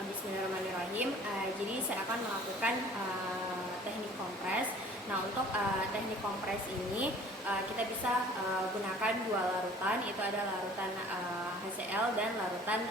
Bismillahirrahmanirrahim. Jadi saya akan melakukan teknik kompres. Nah, untuk teknik kompres ini kita bisa gunakan dua larutan, itu ada larutan HCl dan larutan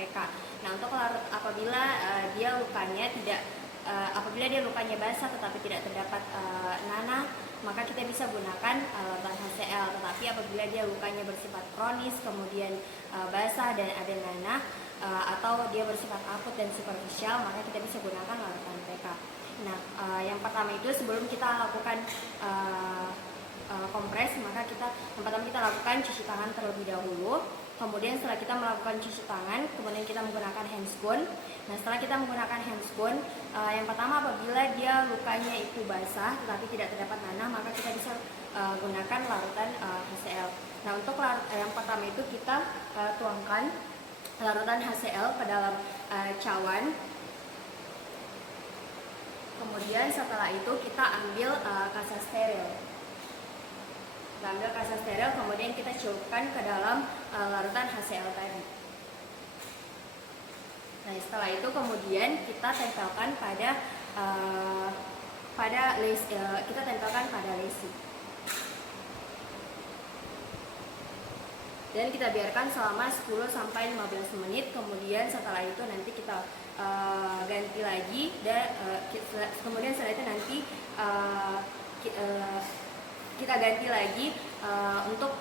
PK. Nah, untuk apabila dia lukanya basah tetapi tidak terdapat nanah, maka kita bisa gunakan larutan HCl. Tetapi apabila dia lukanya bersifat kronis, kemudian basah dan ada nanah, atau dia bersifat akut dan superficial, maka kita bisa gunakan larutan PK. Nah, yang pertama itu sebelum kita lakukan kompres, maka yang pertama kita lakukan cuci tangan terlebih dahulu. Kemudian setelah kita melakukan cuci tangan, kemudian kita menggunakan handscoon. Nah, setelah kita menggunakan handscoon, yang pertama apabila dia lukanya itu basah tetapi tidak terdapat nanah, maka kita bisa gunakan larutan HCl. Nah, untuk yang pertama itu kita tuangkan larutan HCl ke dalam cawan. Kemudian setelah itu kita ambil kasa steril. Kemudian kita celupkan ke dalam larutan HCl tadi. Nah, setelah itu kemudian kita tempelkan pada lesi. Dan kita biarkan selama 10-15 menit. Kemudian setelah itu nanti kita ganti lagi, kemudian setelah itu nanti kita ganti lagi untuk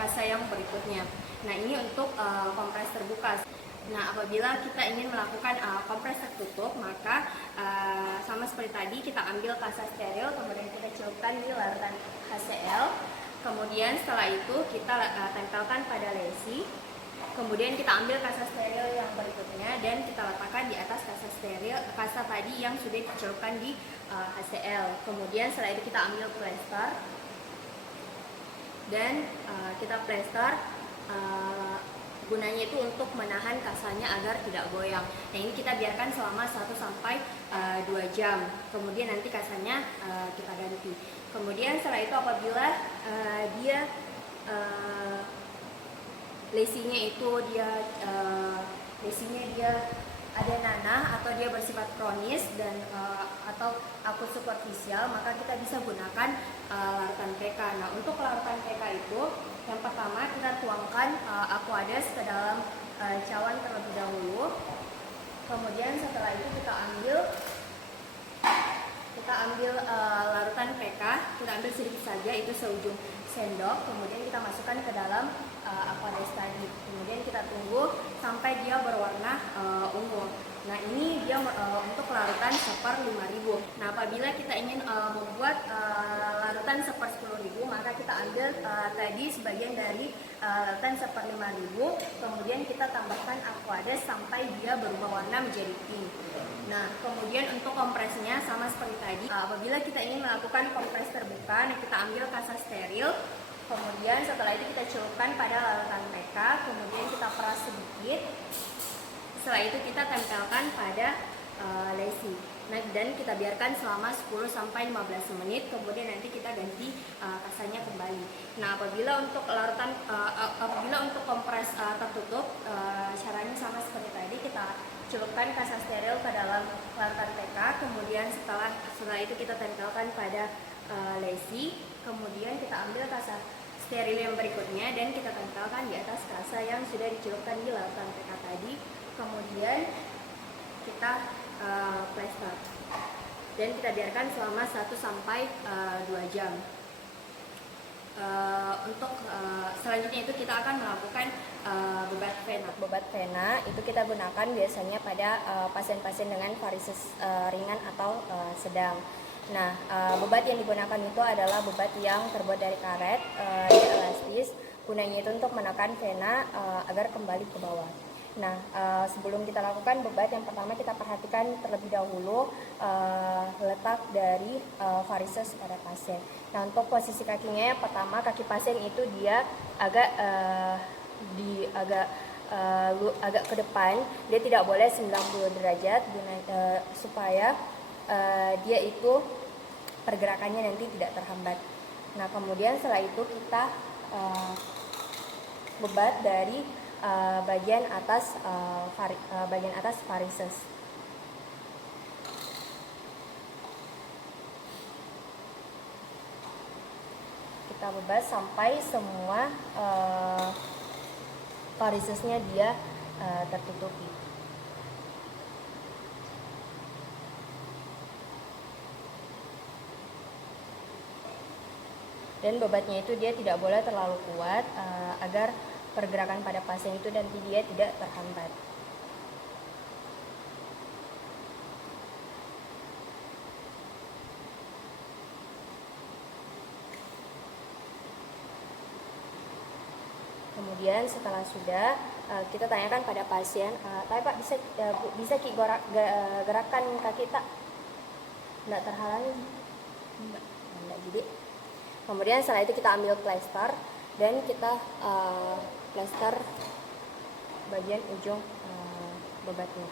kasa yang berikutnya. Nah, ini untuk kompres terbuka. Nah, apabila kita ingin melakukan kompres tertutup, maka sama seperti tadi, kita ambil kasa steril, kemudian kita celupkan di larutan HCl. Kemudian setelah itu kita tempelkan pada lesi. Kemudian kita ambil kasa steril yang berikutnya dan kita letakkan di atas kasa tadi yang sudah dicelupkan di HCl. Kemudian setelah itu kita ambil plester dan kita plester. Gunanya itu untuk menahan kasanya agar tidak goyang. Nah, ini kita biarkan selama 1-2 jam. Kemudian nanti kasanya kita ganti. Kemudian setelah itu apabila lesinya dia ada nanah atau dia bersifat kronis dan atau akut superficial, maka kita bisa gunakan larutan PK. Nah, untuk larutan PK itu yang pertama kita tuangkan Aquades ke dalam cawan terlebih dahulu. Kemudian setelah itu kita ambil larutan PK, kita ambil sedikit saja, itu seujung sendok. Kemudian kita masukkan ke dalam Aquades tadi. Kemudian kita tunggu sampai dia berwarna ungu. Nah, ini dia untuk larutan 1/5000. Nah, apabila kita ingin membuat larutan 1/10.000, maka kita ambil tadi sebagian dari larutan 1/5000, kemudian kita tambahkan Aquades sampai dia berubah warna menjadi pink. Nah, kemudian untuk kompresnya sama seperti tadi. Apabila kita ingin melakukan kompres terbuka, nah kita ambil kasa steril. Kemudian setelah itu kita celupkan pada larutan PK, kemudian kita peras sedikit. Setelah itu kita tempelkan pada lesi. Nah, dan kita biarkan selama 10-15 menit. Kemudian nanti kita ganti kasanya kembali. Nah, apabila untuk kompres tertutup, caranya sama seperti tadi, kita celupkan kasa steril ke dalam larutan PK. Kemudian setelah itu kita tempelkan pada lesi. Kemudian kita ambil kasa steril yang berikutnya dan kita tempelkan di atas kasa yang sudah dicelupkan di larutan PK tadi. Kemudian kita plester dan kita biarkan selama 1-2 jam. Untuk selanjutnya itu kita akan melakukan bebat vena. Itu kita gunakan biasanya pada pasien-pasien dengan varises ringan atau sedang. Nah, bebat yang digunakan itu adalah bebat yang terbuat dari karet, dia elastis. Gunanya itu untuk menekan vena agar kembali ke bawah. Nah, sebelum kita lakukan bebat, yang pertama kita perhatikan terlebih dahulu letak dari varises pada pasien. Nah, untuk posisi kakinya, yang pertama kaki pasien itu dia agak ke depan, dia tidak boleh 90 derajat supaya dia itu pergerakannya nanti tidak terhambat. Nah, kemudian setelah itu kita bebat dari bagian atas varises. Kita bebas sampai semua varisesnya dia tertutupi. Dan bebatnya itu dia tidak boleh terlalu kuat agar pergerakan pada pasien itu nanti dia tidak terhambat. Kemudian setelah sudah kita tanyakan pada pasien, tapi Pak bisa Ki gerakan kaki tak? Tidak terhalangi? Enggak jadi. Kemudian setelah itu kita ambil plester dan kita plester bagian ujung bebatnya.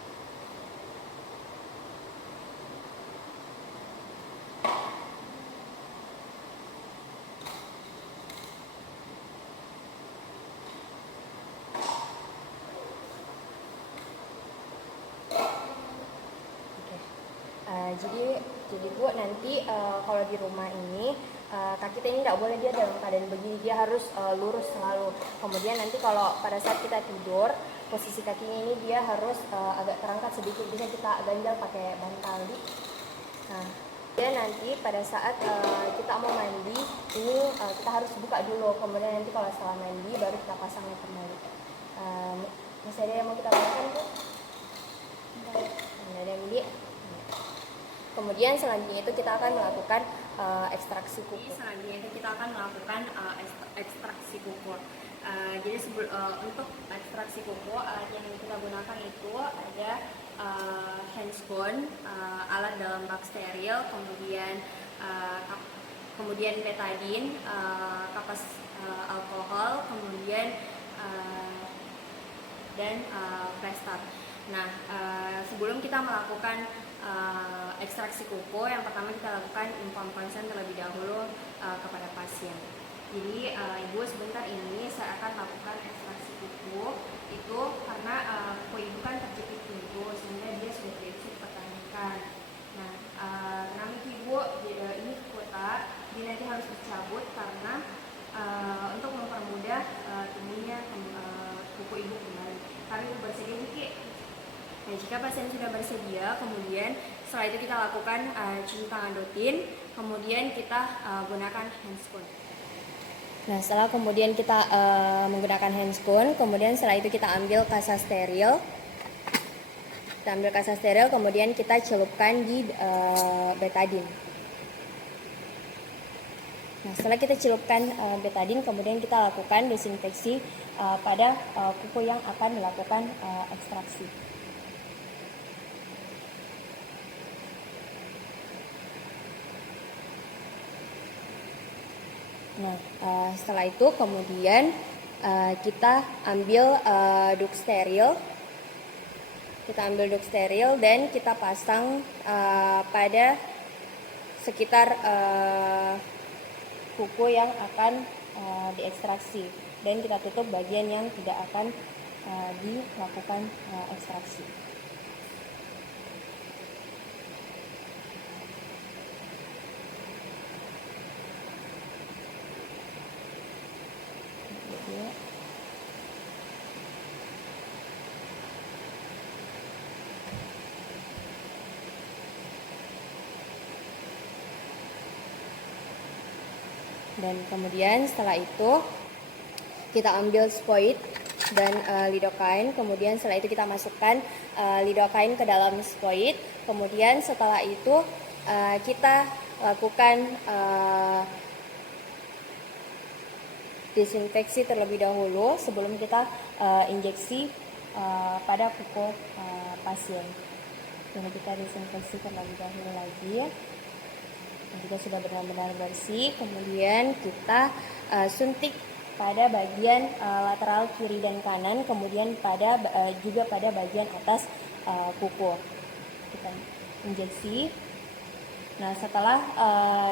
Jadi Bu, nanti kalau di rumah ini kaki kita ini tidak boleh dia dalam keadaan begini, dia harus lurus selalu. Kemudian nanti kalau pada saat kita tidur, posisi kakinya ini dia harus agak terangkat sedikit, bisa kita ganjal pakai bantal. Nah, dan nanti pada saat kita mau mandi, ini kita harus buka dulu. Kemudian nanti kalau setelah mandi baru kita pasangnya kembali. Masih ada yang mau kita tanyakan Bu? Tidak ada yang di. Kemudian selanjutnya itu kita akan melakukan ekstraksi kuku. Jadi untuk ekstraksi kuku yang kita gunakan itu ada handscone, alat dalam bak steril, kemudian betadine, kapas alkohol, kemudian dan plester. Nah, sebelum kita melakukan ekstraksi kuku, yang pertama kita lakukan inform consent terlebih dahulu kepada pasien. Jadi Ibu, sebentar ini saya akan lakukan ekstraksi kuku itu karena kuku Ibu kan terjepit pintu sehingga dia sudah tidak bisa dipertahankan. Nah, kenapa Ibu ini kuota dia nanti harus dicabut karena untuk mempermudah tumbuhnya kuku Ibu kembali. Tapi Ibu bersedia Ki. Nah, jika pasien sudah bersedia, kemudian setelah itu kita lakukan cuci tangan rutin, kemudian kita gunakan handscone. Nah, setelah kemudian kita menggunakan handscone, kemudian setelah itu kita ambil kasa steril. Kemudian kita celupkan di betadine. Nah, setelah kita celupkan betadine, kemudian kita lakukan desinfeksi pada kuku yang akan dilakukan ekstraksi. Nah, setelah itu kemudian kita ambil duk steril. Dan kita pasang pada sekitar kuku yang akan diekstraksi, dan kita tutup bagian yang tidak akan dilakukan ekstraksi. Dan kemudian setelah itu kita ambil scoid dan lidocaine. Kemudian setelah itu kita masukkan lidocaine ke dalam scoid. Kemudian setelah itu kita lakukan desinfeksi terlebih dahulu sebelum kita injeksi pada kuku pasien. Jadi kita desinfeksi terlebih dahulu lagi. Jika sudah benar-benar bersih, kemudian kita suntik pada bagian lateral kiri dan kanan, kemudian juga pada bagian atas kuku. Kita injeksi Nah, setelah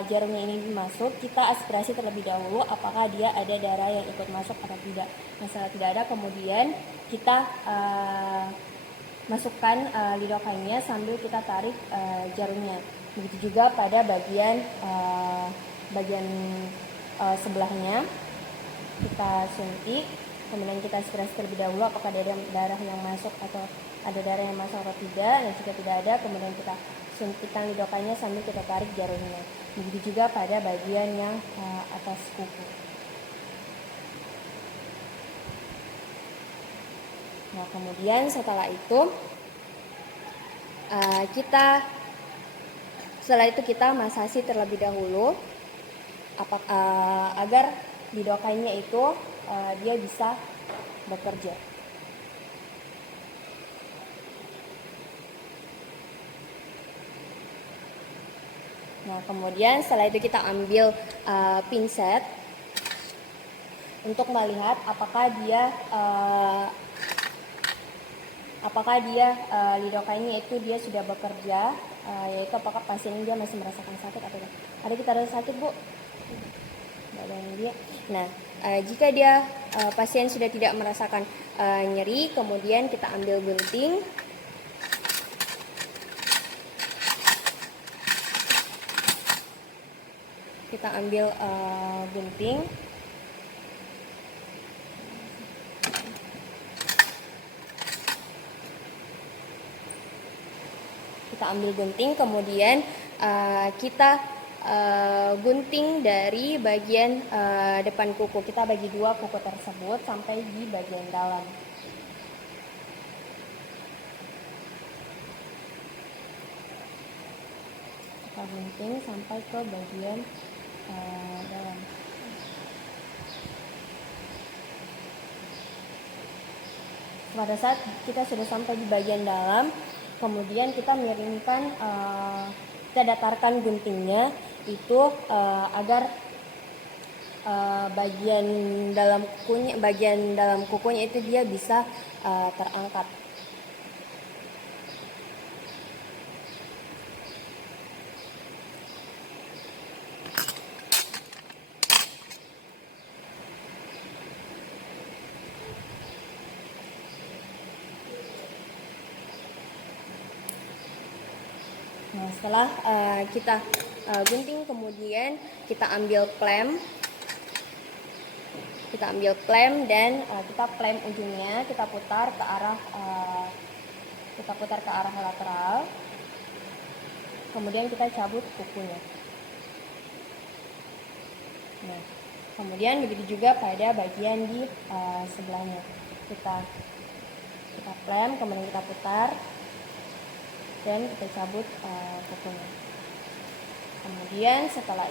jarumnya ini masuk, kita aspirasi terlebih dahulu apakah dia ada darah yang ikut masuk atau tidak. Nah, setelah tidak ada, kemudian kita masukkan lidocaine sambil kita tarik jarumnya. Begitu juga pada bagian sebelahnya, kita suntik, kemudian kita aspirasi terlebih dahulu apakah ada darah yang masuk atau tidak. Dan jika tidak ada, kemudian kita suntikan lidocaine sambil kita tarik jarumnya. Begitu juga pada bagian yang atas kuku. Nah, kemudian setelah itu kita masasi terlebih dahulu agar lidocaine itu dia bisa bekerja. Nah, kemudian setelah itu kita ambil pinset untuk melihat apakah dia lidocaine itu dia sudah bekerja, yaitu apakah pasien dia masih merasakan sakit atau tidak. Ada kita rasa sakit, Bu? Tidak ada yang dia. Nah, jika dia pasien sudah tidak merasakan nyeri, kemudian kita ambil gunting. Kita ambil gunting. Kita ambil gunting, kemudian kita gunting dari bagian depan kuku. Kita bagi dua kuku tersebut sampai di bagian dalam. Kita gunting sampai ke bagian dalam. Pada saat kita sudah sampai di bagian dalam, kemudian kita miringkan, kita datarkan guntingnya itu agar bagian dalam kukunya itu dia bisa terangkat. Nah, setelah kita gunting, kemudian kita ambil klem. Dan kita klem ujungnya, kita putar ke arah lateral. Kemudian kita cabut kukunya. Nah, kemudian begitu juga pada bagian di sebelahnya. Kita klem, kemudian kita putar dan kita cabut kukunya. Kemudian setelah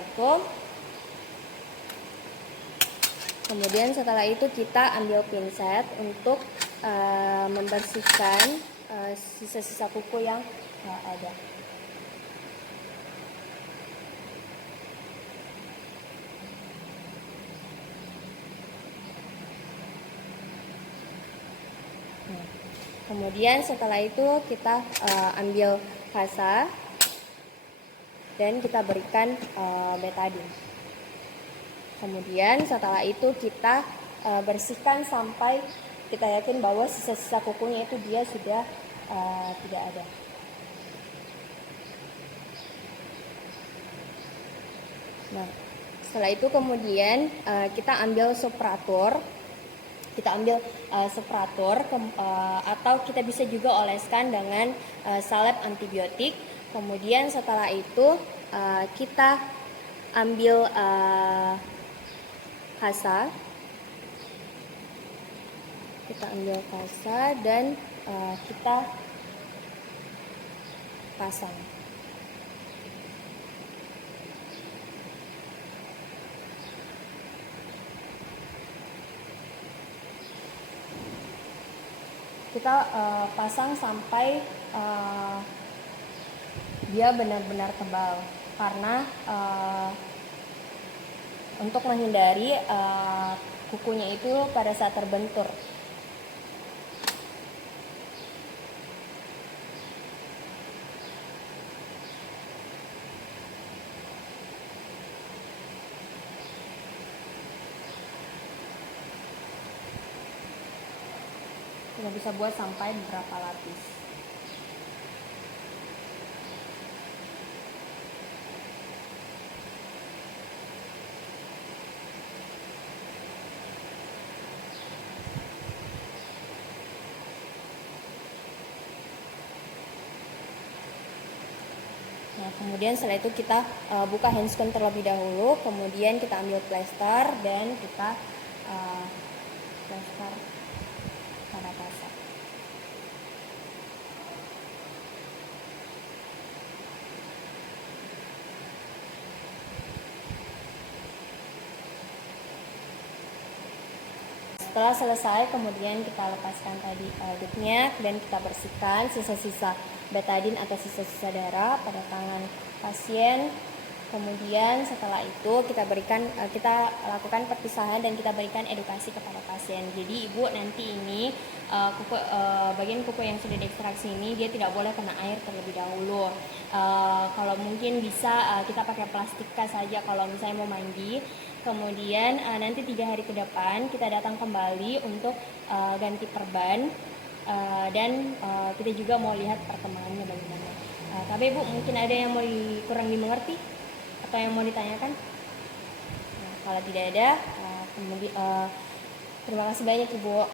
itu kita ambil pinset untuk membersihkan sisa-sisa kuku yang ada. Kemudian setelah itu kita ambil pasa dan kita berikan betadine. Kemudian setelah itu kita bersihkan sampai kita yakin bahwa sisa-sisa kukunya itu dia sudah tidak ada. Nah, setelah itu kemudian kita ambil supprator. Atau kita bisa juga oleskan dengan salep antibiotik. Kemudian setelah itu kita ambil kasa. Dan kita pasang. Kita pasang sampai dia benar-benar tebal, karena untuk menghindari kukunya itu pada saat terbentur. bisa buat sampai beberapa lapis. Nah, kemudian setelah itu kita buka handscone terlebih dahulu, kemudian kita ambil plester dan kita plester pada pasar. Setelah selesai, kemudian kita lepaskan tadi dupnya dan kita bersihkan sisa-sisa betadin atau sisa-sisa darah pada tangan pasien. Kemudian setelah itu kita lakukan perpisahan dan kita berikan edukasi kepada pasien. Jadi ibu nanti ini bagian kuku yang sudah diekstraksi ini dia tidak boleh kena air terlebih dahulu. Kalau mungkin bisa kita pakai plastika saja kalau misalnya mau mandi. Kemudian nanti 3 hari ke depan kita datang kembali untuk ganti perban dan kita juga mau lihat perkembangannya bagaimana. Tapi Bu, mungkin ada yang mau kurang dimengerti atau yang mau ditanyakan? Nah, kalau tidak ada, terima kasih banyak Ibu.